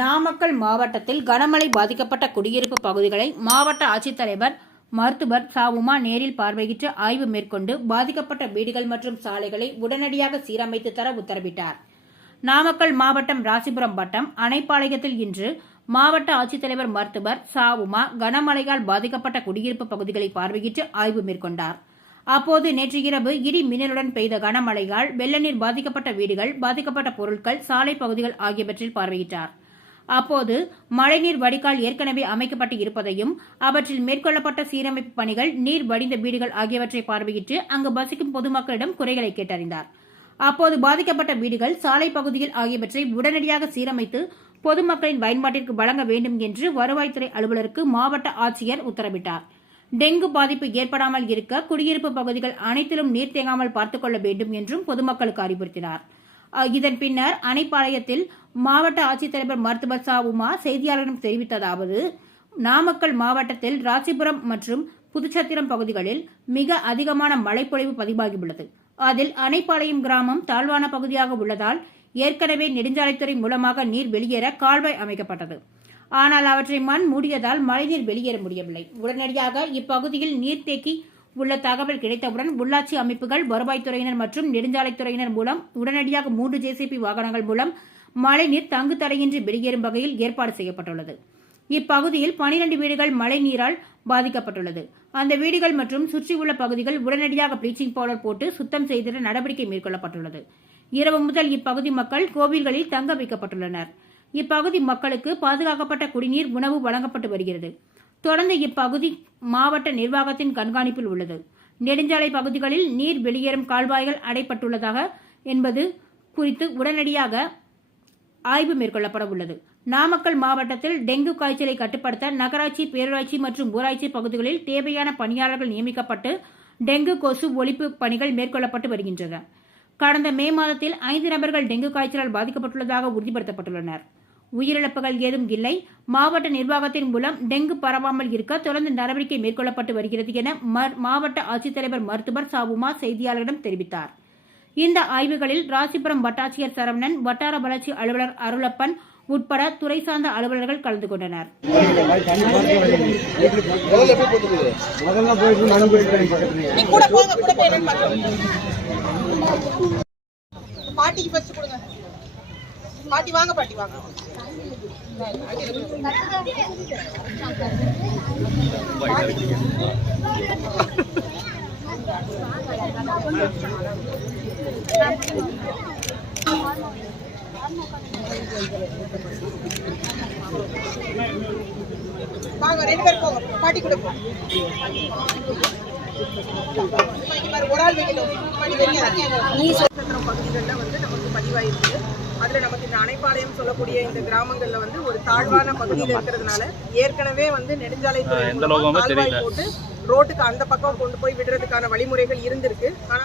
நாமக்கல் மாவட்டத்தில் கனமழை பாதிக்கப்பட்ட குடியிருப்பு பகுதிகளை மாவட்ட ஆட்சித்தலைவர் மருத்துவர் சாவுமா உமா நேரில் பார்வையிட்டு ஆய்வு மேற்கொண்டு பாதிக்கப்பட்ட வீடுகள் மற்றும் சாலைகளை உடனடியாக சீரமைத்து தர உத்தரவிட்டார். நாமக்கல் மாவட்டம் ராசிபுரம் வட்டம் அணைப்பாளையத்தில் இன்று மாவட்ட ஆட்சித்தலைவர் மருத்துவர் சாவுமா உமா கனமழையால் பாதிக்கப்பட்ட குடியிருப்பு பகுதிகளை பார்வையிட்டு ஆய்வு மேற்கொண்டார். அப்போது நேற்று இரவு இடி மின்னலுடன் பெய்த கனமழையால் வெள்ள நீர் பாதிக்கப்பட்ட வீடுகள் பாதிக்கப்பட்ட பொருட்கள் சாலை பகுதிகள் ஆகியவற்றில் பார்வையிட்டார். அப்போது மழைநீர் வடிகால் ஏற்கனவே அமைக்கப்பட்டு இருப்பதையும் அவற்றில் மேற்கொள்ளப்பட்ட சீரமைப்பு பணிகள் நீர் வடிந்த வீடுகள் ஆகியவற்றை பார்வையிட்டு அங்கு வசிக்கும் பொதுமக்களிடம் குறைகளை கேட்டறிந்தார். அப்போது பாதிக்கப்பட்ட வீடுகள் சாலை பகுதியில் ஆகியவற்றை உடனடியாக சீரமைத்து பொதுமக்களின் பயன்பாட்டிற்கு வழங்க வேண்டும் என்று வருவாய்த்துறை அலுவலருக்கு மாவட்ட ஆட்சியர் உத்தரவிட்டார். டெங்கு பாதிப்பு ஏற்படாமல் இருக்க குடியிருப்பு பகுதிகள் அனைத்திலும் நீர் தேங்காமல் பார்த்துக் கொள்ள வேண்டும் என்றும் பொதுமக்களுக்கு அறிவுறுத்தினார். இதன் பின்னர் அணைப்பாளையத்தில் மாவட்ட ஆட்சித்தலைவர் மருத்துவர் ச உமா செய்தியாளர்களிடம் தெரிவித்ததாவது நாமக்கல் மாவட்டத்தில் ராசிபுரம் மற்றும் புதுச்சத்திரம் பகுதிகளில் மிக அதிகமான மழைப்பொழிவு பதிவாகியுள்ளது. அதில் அணைப்பாளையம் கிராமம் தாழ்வான பகுதியாக உள்ளதால் ஏற்கனவே நெடுஞ்சாலைத்துறை மூலமாக நீர் வெளியேற கால்வாய் அமைக்கப்பட்டது. ஆனால் அவற்றை மண் மூடியதால் மழைநீர் வெளியேற முடியவில்லை. உடனடியாக இப்பகுதியில் நீர்த்தேக்கி உள்ள தகவல் கிடைத்தவுடன் உள்ளாட்சி அமைப்புகள் வருவாய்த்துறையினர் மற்றும் நெடுஞ்சாலைத்துறையினர் மூலம் உடனடியாக மூன்று ஜேசிபி வாகனங்கள் மூலம் மழைநீர் தங்கு தடையின்றி வெளியேறும் வகையில் ஏற்பாடு செய்யப்பட்டுள்ளது. இப்பகுதியில் பனிரெண்டு வீடுகள் மழைநீரால் பாதிக்கப்பட்டுள்ளது. அந்த வீடுகள் மற்றும் சுற்றியுள்ள பகுதிகள் உடனடியாக ப்ளீச்சிங் பவுடர் போட்டு சுத்தம் செய்திட நடவடிக்கை மேற்கொள்ளப்பட்டுள்ளது. இரவு முதல் இப்பகுதி மக்கள் கோவில்களில் தங்க வைக்கப்பட்டுள்ளனர். இப்பகுதி மக்களுக்கு பாதுகாக்கப்பட்ட குடிநீர் உணவு வழங்கப்பட்டு வருகிறது. தொடர்ந்து இப்பகுதி மாவட்ட நிர்வாகத்தின் கண்காணிப்பில் உள்ளது. நெடுஞ்சாலை பகுதிகளில் நீர் வெளியேறும் கால்வாய்கள் அடைப்பட்டுள்ளதாக என்பது குறித்து உடனடியாக ஆய்வு மேற்கொள்ளப்பட உள்ளது. நாமக்கல் மாவட்டத்தில் டெங்கு காய்ச்சலை கட்டுப்படுத்த நகராட்சி பேரூராட்சி மற்றும் ஊராட்சி பகுதிகளில் தேவையான பணியாளர்கள் நியமிக்கப்பட்டு டெங்கு கொசு ஒழிப்பு பணிகள் மேற்கொள்ளப்பட்டு வருகின்றன. கடந்த மே மாதத்தில் ஐந்து நபர்கள் டெங்கு காய்ச்சலால் பாதிக்கப்பட்டுள்ளதாக உறுதிப்படுத்தப்பட்டுள்ளனர். உயிரிழப்புகள் ஏதும் இல்லை. மாவட்ட நிர்வாகத்தின் மூலம் டெங்கு பரவாமல் இருக்க தொடர்ந்து நடவடிக்கை மேற்கொள்ளப்பட்டு வருகிறது என மாவட்ட ஆட்சித்தலைவர் மருத்துவர் ச உமா செய்தியாளர்களிடம் தெரிவித்தார். இந்த ஆய்வுகளில் ராசிபுரம் வட்டாட்சியர் சரவணன் வட்டார வளர்ச்சி அலுவலர் அருளப்பன் உட்பட துறை சார்ந்த அலுவலர்கள் கலந்து கொண்டனர். பாட்டிக்கு ஃபர்ஸ்ட் கொடுங்க. பாட்டி வாங்க பாட்டி வாங்க. வாங்க ரெண்டு பேர் போங்க. பாட்டி கூட போங்க ஒரு ஆள் வைக்கணும் நீ பகுதிகளில் வந்து நமக்கு பதிவாயிருக்கு. அதுல நமக்கு இந்த அணைப்பாளையம் சொல்லக்கூடிய இந்த கிராமங்கள்ல வந்து ஒரு தாழ்வான பகுதியில இருக்கிறதுனால ஏற்கனவே வந்து நெடுஞ்சாலை போட்டு ரோட்டுக்கு அந்த பக்கம் கொண்டு போய் விடுறதுக்கான வழிமுறைகள் இருந்திருக்கு. ஆனா